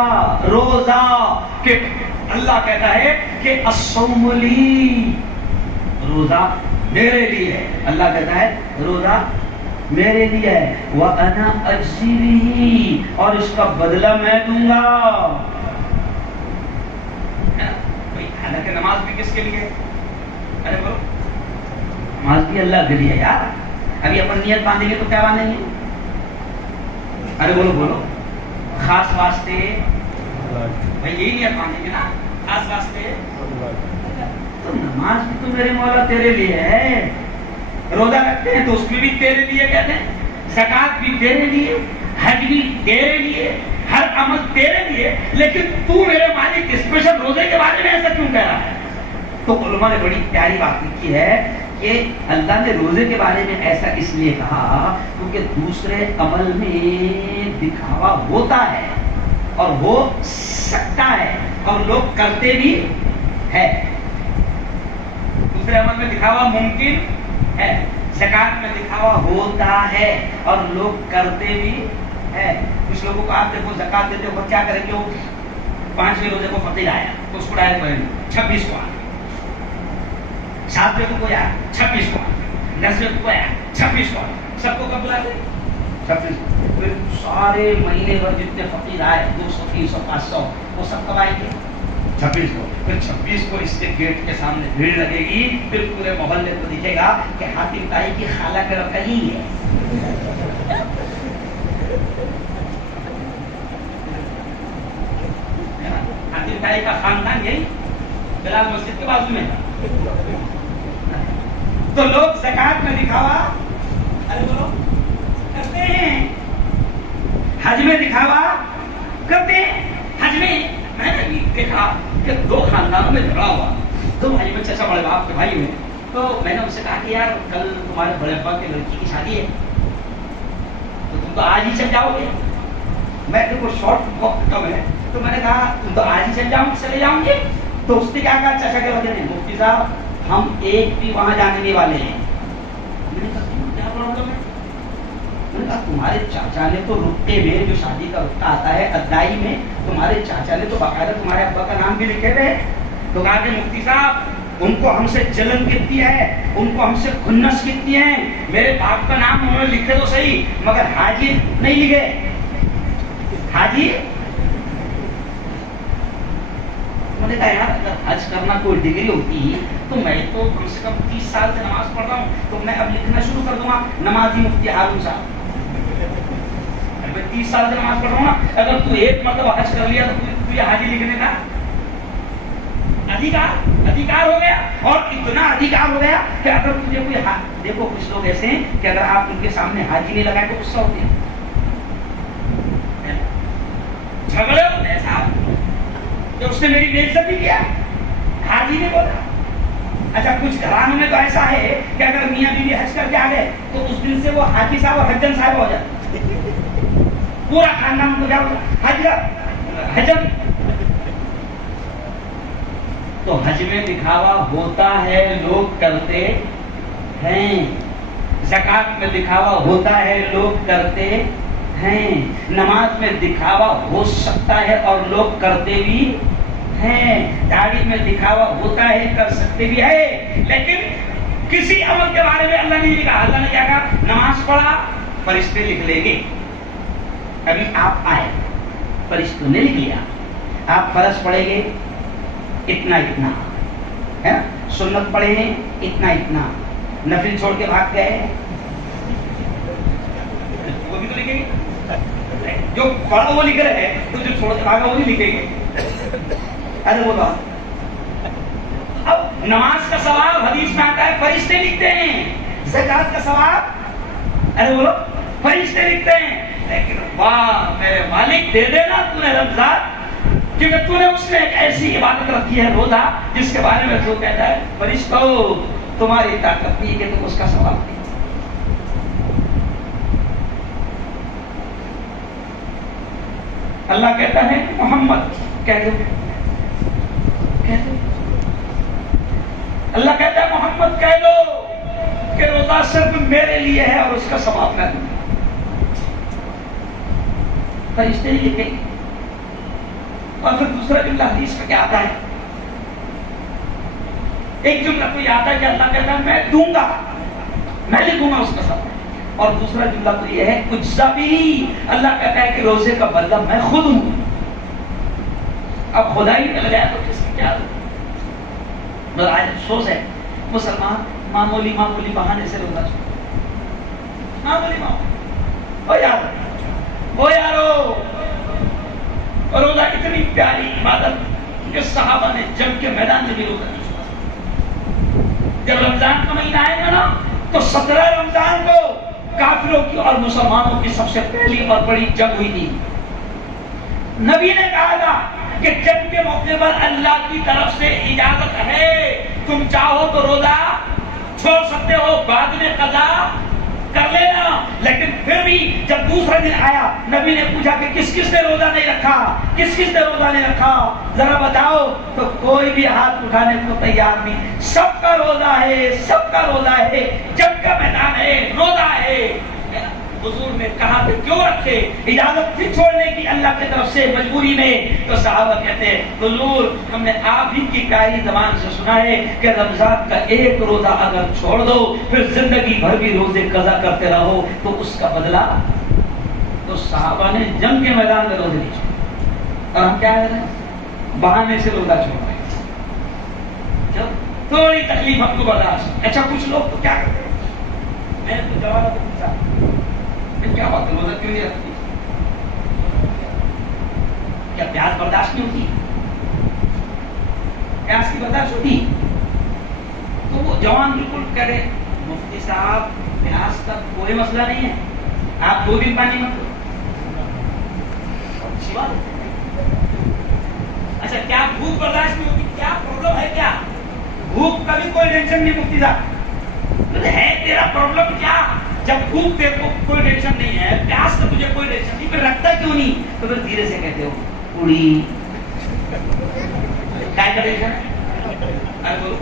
کہ اللہ کہتا ہے کہ الصوم لی، روزہ میرے لیے ہے. اللہ کہتا ہے روزہ میرے لیے ہے، وَأَنَا أَجْزِي بِهِ، اور اس کا بدلہ میں دوں گا. حالانکہ نماز بھی کس کے لیے؟ ارے بولو نماز بھی اللہ کے لیے یار. ابھی اپن نیت باندھیں گے تو کیا باندھیں گے؟ ارے بولو خاص واسطے بھائی یہی نیت باندھیں گے نا، خاص واسطے. تو نماز بھی تو میرے مولا تیرے لیے ہے. روزہ رکھتے ہیں تو اس میں بھی تیرے لیے کہتے ہیں، زکات بھی تیرے لیے، حج بھی تیرے لیے، ہر عمل تیرے لیے. لیکن تو میرے مالک اسپیشل روزے کے بارے میں ایسا کیوں کہہ رہا ہے؟ تو علماء نے بڑی پیاری بات لکھی ہے کہ اللہ نے روزے کے بارے میں ایسا اس لیے کہا کیونکہ دوسرے عمل میں دکھاوا ہوتا ہے اور ہو سکتا ہے اور لوگ کرتے بھی ہے. دوسرے عمل میں دکھاوا ممکن ہے، زکات میں دکھاوا ہوتا ہے اور لوگ کرتے بھی ہے. کچھ لوگوں کو آپ دیکھو زکات دیتے ہو کیا کریں گے، وہ 5ویں روزے کو فقیر آیا تو اس کو ڈائریکٹ پڑھیں گے 26 کو آیا، 7 کو آیا 26 کو آیا، 10 کو آیا 26 کو آیا. سب کو کب بلا دیں؟ 26 کو. پھر سارے مہینے بھر جتنے فقیر آئے 200 300 500 وہ سب کب آئیں گے؟ 26 کو. پھر 26 کو اس کے گیٹ کے سامنے بھیڑ لگے گی. پھر پورے محلے کو دکھے گا کہ حاتم تائی کی خالہ کا لڑکا ہی ہے. حاتم تائی کا خاندان یہی بلال مسجد کے بازو میں تھا. تو لوگ زکات میں دکھاوا ارے بولو کرتے ہیں، حج میں دکھاوا کرتے ہیں. حج میں میں نے بھی دیکھا کہ 2 خاندانوں میں جھگڑا ہوا، 2 بھائی میں چچا بڑے باپ کے بھائی میں. تو میں نے ان سے کہا کہ یار کل تمہارے بڑے ابا کے لڑکی کی شادی ہے تو تم تو آج ہی چل جاؤ گے. میں دیکھو شارٹ وقت کم ہے تو میں نے کہا تم تو آج ہی چلے جاؤں گے. تو اس نے کیا کہا چچا کے وجہ نے، مفتی صاحب ہم ایک بھی وہاں جانے نہیں والے ہیں. میں نے کہا کیا پرابلم ہے؟ میں نے کہا تمہارے چاچا نے تو رکتے میں جو شادی کا رکتا آتا ہے ادائی میں، تمہارے چاچا نے تو باقاعدہ تمہارے ابا کا نام بھی لکھے ہوئے. تو کہا کہ مفتی صاحب ان کو ہم سے جلن کتنی ہے، ان کو ہم سے کھنس کتنی ہے. میرے باپ کا نام انہوں نے لکھے تو صحیح مگر حاجی نہیں لکھے. حاجی میں نے کہا یار اگر حج کرنا کوئی ڈگری ہوتی تو میں تو کم سے کم 30 سال سے نماز پڑھ رہا ہوں تو میں اب لکھنا شروع کر دوں گا نمازی مفتی ہارون صاحب. میں 30 سال سے نماز پڑھ رہا ہوں نا، اگر تو ایک مرتبہ حج کر لیا تو یہ حاجی لکھنے کا ادھیکار ہو گیا. اور اتنا ادھیکار ہو گیا کہ اگر تجھے کوئی دیکھو کچھ لوگ ایسے ہیں کہ اگر آپ ان کے سامنے حاجی نہیں لگائے تو غصہ ہوتے ہیں، جھگڑے ہوتے ہیں صاحب کہ اس نے میری بے عزتی کیا، حاجی نے بولا. اچھا کچھ گھرانوں میں تو ایسا ہے کہ اگر میاں بیوی حج کر کے آ گئے تو اس دن سے وہ حاجی صاحب اور حجن صاحب ہو جاتے، پورا خاندان کو کیا ہوتا حجن. تو حج میں دکھاوا ہوتا ہے، لوگ کرتے ہیں، زکات میں دکھاوا ہوتا ہے، لوگ کرتے ہیں، نماز میں دکھاوا ہو سکتا ہے اور لوگ کرتے بھی ہیں، داڑھی میں دکھاوا ہوتا ہے، کر سکتے بھی ہے، لیکن کسی عمل کے بارے میں اللہ نے نہیں کہا. اللہ نے کیا کہا؟ نماز پڑھا فرشتے لکھ لیں گے. کبھی آپ آئے فرشتوں نے لکھ لیا، آپ فرض پڑھیں گے اتنا اتنا ہے، سنت پڑھیں گے اتنا اتنا، نفل چھوڑ کے بھاگ گئے وہ بھی تو لکھیں گے. جو پڑھا وہ لکھ رہے ہیں تو جو چھوڑ کے بھاگا وہ نہیں لکھیں گے. ارے بولو، اب نماز کا ثواب حدیث میں آتا ہے فرشتے لکھتے ہیں، زکات کا ثواب ارے بولو فرشتے لکھتے ہیں. لیکن واہ میرے مالک، دے دینا تو نے رمضان، کیونکہ تو نے اس میں ایک ایسی عبادت رکھی ہے روزہ جس کے بارے میں تو کہتا ہے فرشتوں تمہاری طاقت نہیں کہ تم اس کا ثواب دے. اللہ کہتا ہے محمد کہہ دو، کہہ دو. اللہ کہتا ہے محمد کہہ دو کہ روزہ صرف میرے لیے ہے اور اس کا ثواب میں دوں. فرشتے ہی لکھیں گے. اور پھر دوسرا جملہ حدیث میں کیا آتا ہے؟ ایک جملہ تو یہ آتا ہے کہ اللہ کہتا ہے میں دوں گا، میں لکھوں گا اس کا ثواب. اور دوسرا جملہ تو یہ ہے کچھ بھی، اللہ کہتا ہے کہ روزے کا بدلہ میں خود ہوں. اب خدا ہی مل گیا تو کس کی کیا؟ بس آج افسوس ہے مسلمان معمولی بہانے سے روزہ چھوڑ، معمولی او یارو روزہ اتنی پیاری عبادت کہ صحابہ نے جنگ کے میدان میں بھی روزہ نہیں چھوڑا. جب رمضان کا مہینہ آئے گا نا تو 17 رمضان کو کافروں کی اور مسلمانوں کی سب سے پہلی اور بڑی جنگ ہوئی تھی. نبی نے کہا تھا کہ جنگ کے موقع پر اللہ کی طرف سے اجازت ہے، تم چاہو تو روزہ چھوڑ سکتے ہو، بعد میں قضا کر لینا. لیکن پھر بھی جب دوسرا دن آیا نبی نے پوچھا کہ کس کس نے روزہ نہیں رکھا، کس کس نے روزہ نہیں رکھا، ذرا بتاؤ. تو کوئی بھی ہاتھ اٹھانے کو تیار نہیں. سب کا روزہ ہے، سب کا روزہ ہے، جنگ کا میدان ہے، روزہ ہے. حضور نے کہا کہ کیوں رکھے؟ اجازت تھی چھوڑنے کی اللہ کی طرف سے مجبوری میں. تو صحابہ کہتے ہیں حضور ہم نے آپ ہی کی قاری زبان سے سنا ہے کہ رمضان کا ایک روزہ اگر چھوڑ دو پھر زندگی بھر بھی روزے قضا کرتے رہو تو اس کا بدلہ. تو صحابہ نے جنگ کے میدان میں روزے نہیں چھوڑے اور ہم کیا کر رہے ہیں؟ بہانے سے روزہ چھوڑ رہے ہیں. تھوڑی تکلیف ہم کو برداشت. اچھا کچھ لوگ تو کیا کرتے ہیں؟ میں نے تو جواب پوچھا کیا بات ہے روزہ کیوں نہیں رکھتی؟ کیا پیاس برداشت نہیں ہوتی؟ پیاس کی برداشت ہوتی؟ تو وہ جوان بالکل کہہ رہے مفتی صاحب پیاس کا کوئی مسئلہ نہیں ہے، آپ 2 دن پانی مت لو. اچھی بات ہے. اچھا کیا بھوک برداشت نہیں ہوتی؟ کیا پرابلم ہے؟ کیا بھوک کا بھی کوئی ٹینشن نہیں مفتی صاحب ہے؟ تیرا پرابلم کیا؟ جب بھوک تیرے کو کوئی ٹینشن نہیں ہے، پیاس کا تجھے کوئی ٹینشن نہیں، پھر رکھتا کیوں نہیں؟ تو پھر دھیرے سے کہتے ہو پوڑی کیا ٹینشن ہے؟ ارے بولو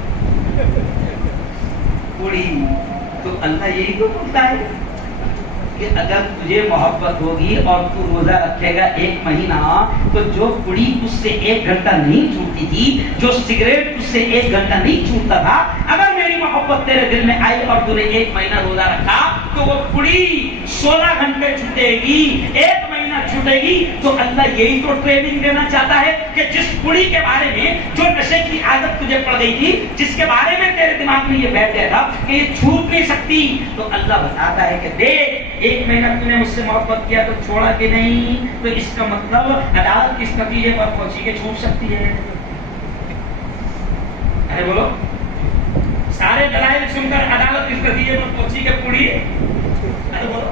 پوڑی. تو اللہ یہی تو بولتا ہے کہ اگر تجھے محبت ہوگی اور تو روزہ رکھے گا 1 مہینہ تو جو پوڑی اس سے 1 گھنٹہ نہیں چھوٹتی تھی، جو سگریٹ اس سے 1 گھنٹہ نہیں چھوٹتا تھا، اگر میری محبت تیرے دل میں آئی اور تو نے 1 مہینہ روزہ رکھا تو وہ پوڑی 16 گھنٹے چھوٹے گی، 1 مہینہ چھوٹے گی. تو اللہ یہی تو ٹریننگ دینا چاہتا ہے کہ جس پوڑی کے بارے میں جو نشے کی عادت تجھے پڑ گئی تھی، جس کے بارے میں تیرے دماغ میں یہ بیٹھ گیا تھا کہ یہ چھوٹ نہیں سکتی، تو اللہ بتاتا ہے کہ دیکھ 1 مہینہ تم نے مجھ سے محبت کیا تو چھوڑا کہ نہیں، تو اس کا مطلب عدالت کس نتیجے پر پہنچی کہ چھوٹ سکتی ہے. ارے بولو سارے دلائل سن کر عدالت اس نتیجے پر پہنچی کہ پوڑی. ارے بولو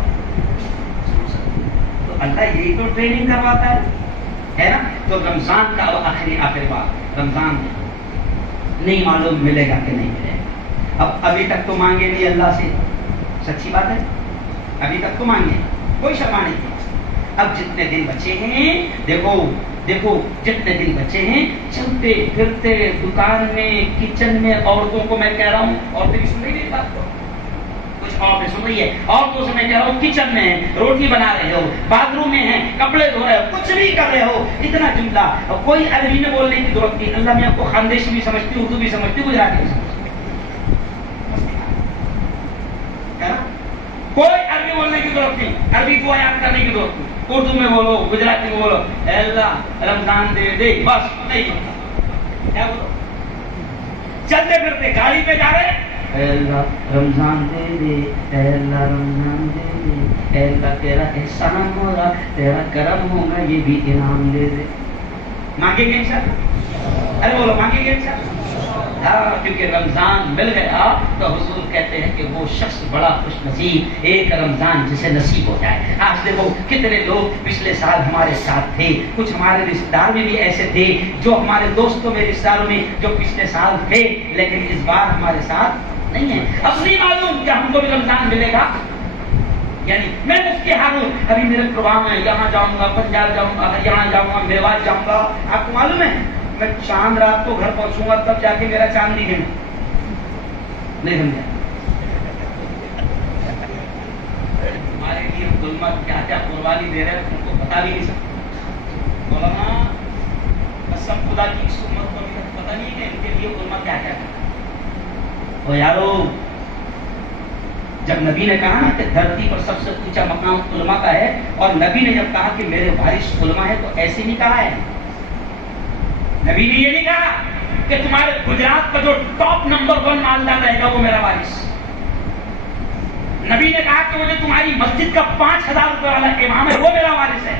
تو اللہ یہی تو ٹریننگ کرواتا ہے نا. تو رمضان کا آخری بات، رمضان نہیں معلوم ملے گا کہ نہیں ملے گا. اب ابھی تک تو مانگے نہیں اللہ سے، سچی بات ہے، ابھی تک تو مانگے کوئی شرما نہیں. اب جتنے دن بچے ہیں دیکھو دیکھو جتنے دن بچے ہیں چلتے پھرتے دکان میں کچن میں عورتوں کو میں کہہ رہا ہوں، عورتیں بھی سن رہی میری بات کو، کچھ عورتیں سن رہی ہے، عورتوں سے میں کہہ رہا ہوں کچن میں ہیں، روٹی بنا رہے ہو، باتھ روم میں ہیں، کپڑے دھو رہے ہو، کچھ بھی کر رہے ہو، اتنا جملہ کوئی عربی میں بولنے کی ضرورت نہیں، اللہ میں آپ کو خاندیشی بھی سمجھتی، اردو بھی سمجھتی، گجراتی بھی سمجھتی، کوئی عربی بولنے کی ضرورت نہیں، عربی کو یاد کرنے کی ضرورت نہیں، اردو میں بولو، گجراتی میں بولو، اے اللہ رمضان دے دے، بس نہیں ہوتا، کیا بولو؟ چلتے پھرتے گاڑی پہ جا رہے، اے اللہ رمضان دے دے، اے اللہ رمضان دے دے، اے اللہ تیرا احسان ہوگا، تیرا کرم ہوگا، یہ بھی انعام دے دے، مانگیں گے انشاءاللہ؟ ارے بولو مانگیں گے انشاءاللہ؟ کیونکہ رمضان مل گیا تو حضور کہتے ہیں کہ وہ شخص بڑا خوش نصیب، ایک رمضان جسے نصیب ہو جائے۔ آج دیکھو کتنے لوگ پچھلے سال ہمارے ساتھ تھے، کچھ ہمارے رشتہ دار میں بھی ایسے تھے جو ہمارے دوستوں میں رشتہ داروں میں جو پچھلے سال تھے لیکن اس بار ہمارے ساتھ نہیں ہے۔ اب نہیں معلوم کہ ہم کو بھی رمضان ملے گا، یعنی میں مفتی ہارون ابھی میرے پروگرام ہے، یہاں جاؤں گا، پنجاب جاؤں گا، ہریانہ جاؤں گا، میوات جاؤں گا، آپ کو معلوم ہے میں چاند رات کو گھر پہنچوں گا تب جا کے میرا چاند دکھے گا، نہیں سمجھا؟ ہمارے لیے علماء کیا کیا قربانی دے رہے ہیں تم کو بتا بھی نہیں سکتے، علماء قسم خدا کی اس امت کو ابھی تک پتہ نہیں کہ ان کے لیے علماء کیا کیا کرتے۔ تو یارو جب نبی نے کہا نا کہ دھرتی پر سب سے اونچا مقام علماء کا ہے، اور نبی نے جب کہا کہ میرے وارث علماء ہے تو ایسے نہیں کہا ہے، نبی نے یہ نہیں کہا کہ تمہارے گجرات کا جو ٹاپ نمبر 1 مالدار رہے گا وہ میرا وارث، نبی نے کہا کہ وہ جو تمہاری مسجد کا 5000 روپے والا امام ہے وہ میرا وارث ہے،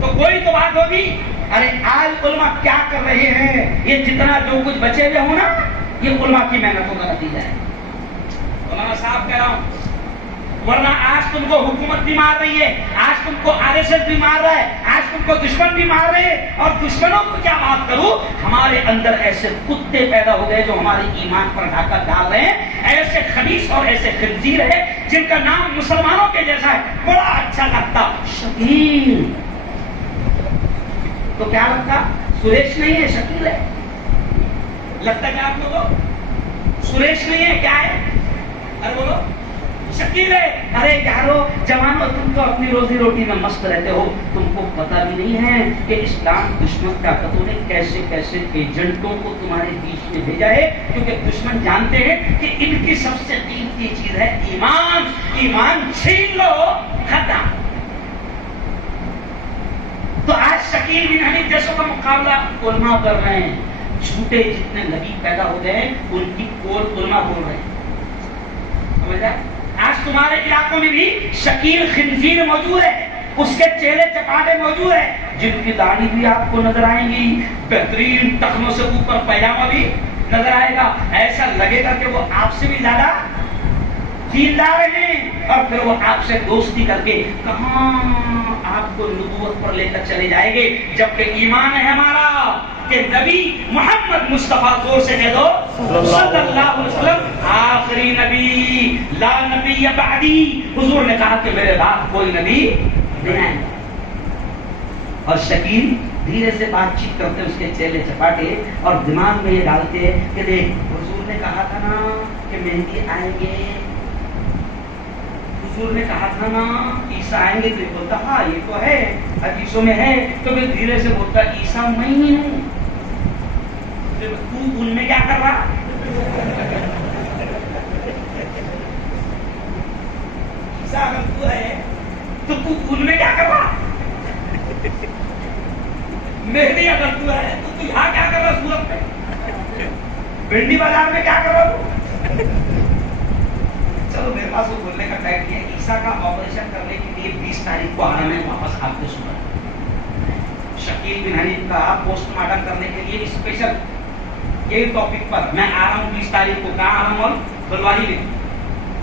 تو کوئی تو بات ہوگی۔ ارے آج علماء کیا کر رہے ہیں، یہ جتنا جو کچھ بچے ہوئے ہوں نا یہ علماء کی محنتوں کا نتیجہ ہے، علماء صاحب کہہ رہا ہوں، ورنہ آج تم کو حکومت بھی مار رہی ہے، آج تم کو RSS بھی مار رہا ہے، آج تم کو دشمن بھی مار رہے ہیں، اور دشمنوں کو کیا بات کروں، ہمارے اندر ایسے کتے پیدا ہو گئے جو ہمارے ایمان پر ڈھاکہ ڈال رہے ہیں، ایسے خبیث اور ایسے خنزیر ہے جن کا نام مسلمانوں کے جیسا ہے، بڑا اچھا لگتا شکیل، تو کیا لگتا؟ سریش نہیں ہے، شکیل ہے، لگتا کیا آپ لوگوں کو؟ سریش نہیں ہے، کیا ہے؟ ارے بولو شکیل ہے۔ ارے یارو جوانوں تم تو اپنی روزی روٹی میں مست رہتے ہو، تم کو پتہ بھی نہیں ہے کہ اسلام دشمن طاقتوں نے کیسے کیسے ایجنٹوں کو تمہارے بیچ میں بھیجا ہے، کیونکہ دشمن جانتے ہیں کہ ان کی سب سے قیمتی چیز ہے ایمان، ایمان چھین لو ختم۔ تو آج شکیل بن حنیف جیسوں کا مقابلہ علماء کر رہے ہیں، جھوٹے جتنے نبی پیدا ہو گئے ان کی کول علماء بول رہے ہیں، سمجھ رہے؟ آج تمہارے علاقوں میں بھی شکیل خنزیر موجود ہے، اس کے چہرے چپاٹے موجود ہیں، جن کی داڑھی بھی آپ کو نظر آئیں گی، بہترین ٹخنوں سے اوپر پیجامہ بھی نظر آئے گا، ایسا لگے گا کہ وہ آپ سے بھی زیادہ دیندار ہیں، اور پھر وہ آپ سے دوستی کر کے کہاں آپ کو نبوت پر لے کر چلے جائیں گے، جبکہ ایمان ہے ہمارا کہ نبی محمد مصطفیٰ، زور سے کہہ دو صلی اللہ علیہ وسلم آخری نبی، لا نبی بعدی، حضور نے کہا کہ میرے بعد کوئی نبی نہیں آئے گا۔ اور شکیل دھیرے سے بات چیت کرتے اس کے چہرے چپاٹے اور دماغ میں یہ ڈالتے کہ دیکھ حضور نے کہا تھا نا کہ مہدی آئیں گے، حضور نے کہا تھا نا عیسیٰ آئیں گے، تو بولتا ہاں یہ تو ہے حدیثوں میں ہے، تو پھر دھیرے سے بولتا عیسیٰ میں ہی ہوں، تو ان میں کیا کر رہا؟ عیسیٰ اگر تو ہے تو ان میں کیا کر رہا؟ مہدی اگر تو ہے تو یہاں کیا کر رہا؟ سورت میں بھنڈی بازار میں کیا کر رہا تو؟ چلو میرے پاس وہ بولنے کا ٹائم نہیں ہے، عیسیٰ کا آپریشن کرنے کے لیے 20 تاریخ کو آنا ہے واپس آپ کے صبح، شکیل بن حنیف کا پوسٹ مارٹم کرنے کے لیے اسپیشل یہی ٹاپک پر میں آ رہا ہوں 20 تاریخ کو، کہاں آ رہا ہوں؟ اور پھلواری میں،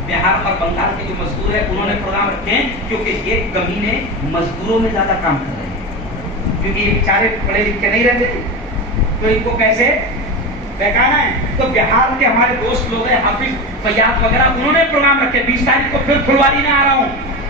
بہار اور بنگال کے جو مزدور ہیں انہوں نے پروگرام رکھے ہیں، کیونکہ یہ کمینے مزدوروں میں زیادہ کام کر رہے ہیں، کیونکہ یہ بیچارے پڑھے لکھے نہیں رہتے تو ان کو کیسے بہکانا ہے۔ تو بہار کے ہمارے دوست لوگ ہیں حافظ فیاض وغیرہ، انہوں نے پروگرام رکھے 20 تاریخ کو، پھر پھلواری میں آ رہا ہوں،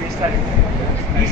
20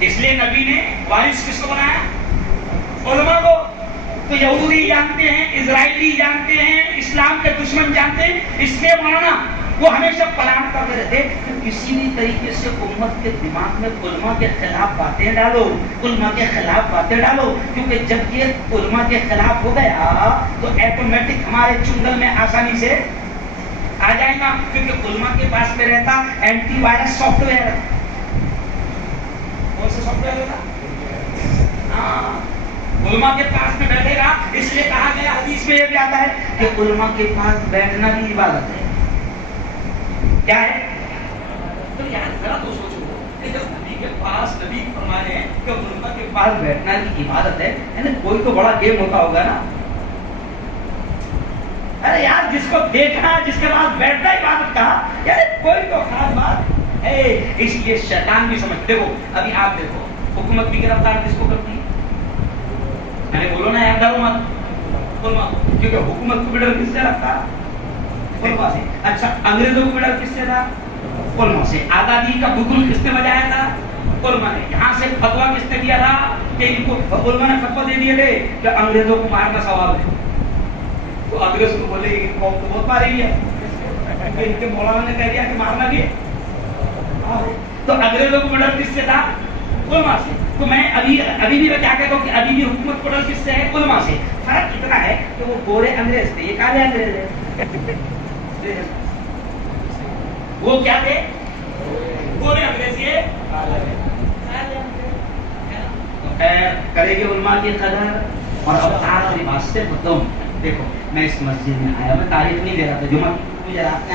اس لیے نبی نے وارث کس کو بنایا؟ علماء کو. تو یہودی جانتے ہیں، اسرائیلی جانتے ہیں، اسلام کے دشمن جانتے ہیں. اس لیے مولانا وہ ہمیشہ پلان کرتے رہتے کہ کسی بھی طریقے سے امت کے دماغ میں علماء کے خلاف باتیں ڈالو، علماء کے خلاف باتیں ڈالو. کیونکہ جب یہ علماء کے خلاف ہو گیا تو آٹومیٹک ہمارے چنگل میں آسانی سے آ جائے گا. کیونکہ علماء کے پاس میں رہتا اینٹی وائرس سافٹ ویئر. کون سا سافٹ ویئر ہوتا؟ ہاں، علماء کے پاس میں بیٹھے گا. اس لیے کہا گیا حدیث میں یہ بھی آتا ہے کہ علماء کے پاس بیٹھنا بھی عبادت ہے. کیا ہے؟ تو یار ذرا تو سوچو کہ جب نبی کے پاس نبی فرما رہے ہیں کہ علماء کے پاس بیٹھنا بھی عبادت ہے، یعنی کوئی تو بڑا گیم ہوتا ہوگا نا. ارے یار جس کو دیکھنا جس کے پاس بیٹھنا عبادت کہا، یار کوئی تو خاص بات ہے. اس لیے شیطان بھی سمجھ. دیکھو ابھی آپ دیکھو حکومت بھی گرفتار کس کو کرتی ہے؟ میں نے بولو نا یار ڈرو مت علماء، کیونکہ حکومت کو بھی ڈر کس سے لگتا؟ علماء سے. اچھا انگریزوں کو بھی ڈر کس سے تھا؟ علماء سے. آزادی کا بگل کس نے بجایا تھا؟ علماء نے. یہاں سے فتوا کس نے دیا تھا کہ ان کو علماء نے فتوا دے دیے تھے کہ انگریزوں کو مارنا ثواب ہے. تو انگریز کو بولے یہ قوم تو بہت مارے گی ہے، ان کے مولانا نے کہہ دیا کہ مارنا بھی ہے. تو انگریزوں کو ڈر کس سے تھا؟ علماء سے. تو میں ابھی بھی میں کیا کہتا ہوں کہ ابھی بھی حکومت کو ڈر کس سے ہے؟ علماء سے. فرق اتنا ہے کہ وہ گورے انگریز تھے، یہ کالے انگریز ہے. وہ کیا تھے؟ گورے انگریز. یہ کرے گے علماء کی قدر. اور اب آخری بات سے بتاؤں، دیکھو میں اس مسجد میں آیا، میں تاریخ نہیں دے رہا تھا، جو مجھے رات میں